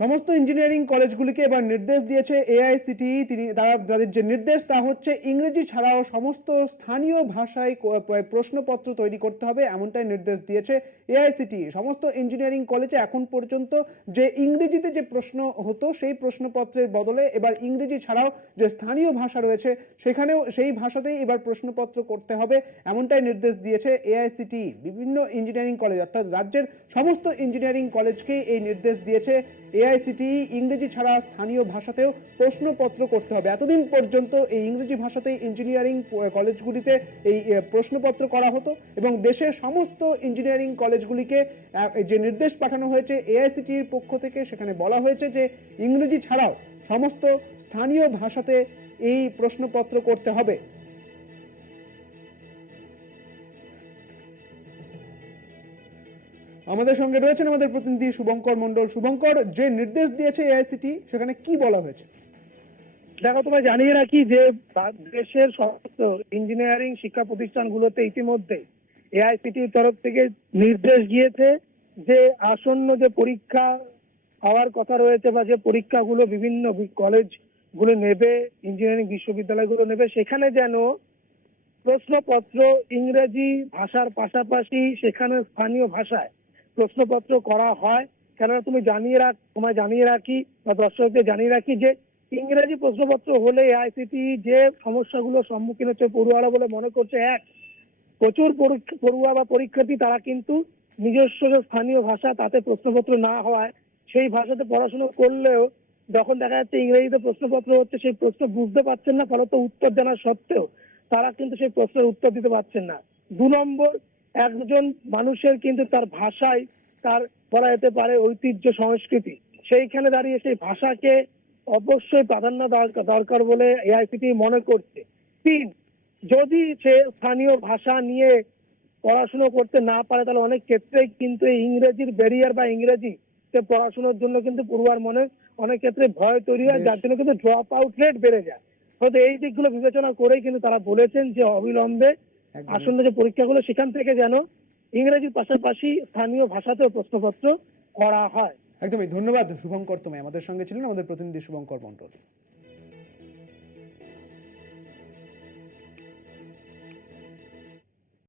সমস্ত ইঞ্জিনিয়ারিং কলেজগুলিকে এবার নির্দেশ দিয়েছে এআইসিটিই। তাদের যে নির্দেশ তা হচ্ছে ইংরেজি ছাড়াও সমস্ত স্থানীয় ভাষায় প্রশ্নপত্র তৈরি করতে হবে, এমনটাই নির্দেশ দিয়েছে এআইসিটিই। সমস্ত ইঞ্জিনিয়ারিং কলেজে এখন পর্যন্ত যে ইংরেজিতে যে প্রশ্ন হতো সেই প্রশ্নপত্রের বদলে এবার ইংরেজি ছাড়াও যে স্থানীয় ভাষা রয়েছে সেখানেও সেই ভাষাতেই এবার প্রশ্নপত্র করতে হবে, এমনটাই নির্দেশ দিয়েছে এআইসিটিই। বিভিন্ন ইঞ্জিনিয়ারিং কলেজ অর্থাৎ রাজ্যের সমস্ত ইঞ্জিনিয়ারিং কলেজকেই এই নির্দেশ দিয়েছে এআইসিটিই। ইংরেজি ছাড়া স্থানীয় ভাষাতেও প্রশ্নপত্র করতে হবে। এতদিন পর্যন্ত এই ইংরেজি ভাষাতেই ইঞ্জিনিয়ারিং কলেজগুলিতে এই প্রশ্নপত্র করা হতো এবং দেশের সমস্ত ইঞ্জিনিয়ারিং কলেজগুলিকে যে নির্দেশ পাঠানো হয়েছে এআইসিটির পক্ষ থেকে, সেখানে বলা হয়েছে যে ইংরেজি ছাড়াও সমস্ত স্থানীয় ভাষাতে এই প্রশ্নপত্র করতে হবে। আমাদের সঙ্গে রয়েছেন আমাদের প্রতিনিধি শুভঙ্কর মণ্ডল। শুভঙ্কর, যে নির্দেশ দিয়েছে এআইসিটি সেখানে কি বলা হয়েছে? দেখো, তোমায় জানিয়ে রাখি যে দেশের সমস্ত ইঞ্জিনিয়ারিং শিক্ষা প্রতিষ্ঠানগুলোতে ইতিমধ্যে এআইসিটির তরফ থেকে নির্দেশ গিয়েছে যে আসন্ন যে পরীক্ষা হওয়ার কথা রয়েছে বা যে পরীক্ষাগুলো বিভিন্ন কলেজগুলো নেবে, ইঞ্জিনিয়ারিং বিশ্ববিদ্যালয়গুলো নেবে, সেখানে যেন প্রশ্নপত্র ইংরেজি ভাষার পাশাপাশি সেখানে স্থানীয় ভাষায় প্রশ্নপত্র করা হয়। কেননা তোমায় জানিয়ে রাখি বা দর্শকদের জানিয়ে রাখি যে ইংরেজি প্রশ্নপত্র হলে আইসিটি যে সমস্যাগুলো সম্মুখীন হচ্ছে পড়ুয়ারা বলে মনে করছে, প্রচুর পড়ুয়া বা পরীক্ষার্থী তারা কিন্তু নিজস্ব যে স্থানীয় ভাষা তাতে প্রশ্নপত্র না হওয়ায় সেই ভাষাতে পড়াশোনা করলেও যখন দেখা যাচ্ছে ইংরেজিতে প্রশ্নপত্র হচ্ছে সেই প্রশ্ন বুঝতে পারছেন না, ফলত উত্তর জানা সত্ত্বেও তারা কিন্তু সেই প্রশ্নের উত্তর দিতে পারছেন না। 2 নম্বর, একজন মানুষের কিন্তু তার ভাষায় তার বলা যেতে পারে ঐতিহ্য সংস্কৃতি, সেইখানে দাঁড়িয়ে সেই ভাষাকে অবশ্যই প্রাধান্য দরকার বলে এআইসিটি মনে করছে। 3, যদি সে স্থানীয় ভাষা নিয়ে পড়াশোনা করতে না পারে তাহলে অনেক ক্ষেত্রেই কিন্তু এই ইংরেজির ব্যারিয়ার বা ইংরেজি পড়াশোনার জন্য কিন্তু পড়ুয়ার মনে অনেক ক্ষেত্রে ভয় তৈরি হয়, যার জন্য কিন্তু ড্রপ আউট রেট বেড়ে যায়। হয়তো এই দিকগুলো বিবেচনা করেই কিন্তু তারা বলেছেন যে অবিলম্বে আসন্ন যে পরীক্ষাগুলো সেখান থেকে যেন ইংরেজির পাশাপাশি স্থানীয় ভাষাতেও প্রশ্নপত্র করা হয়। একদমই ধন্যবাদ শুভঙ্কর, তুমি আমাদের সঙ্গে ছিলেন আমাদের প্রতিনিধি শুভঙ্কর মণ্ডল।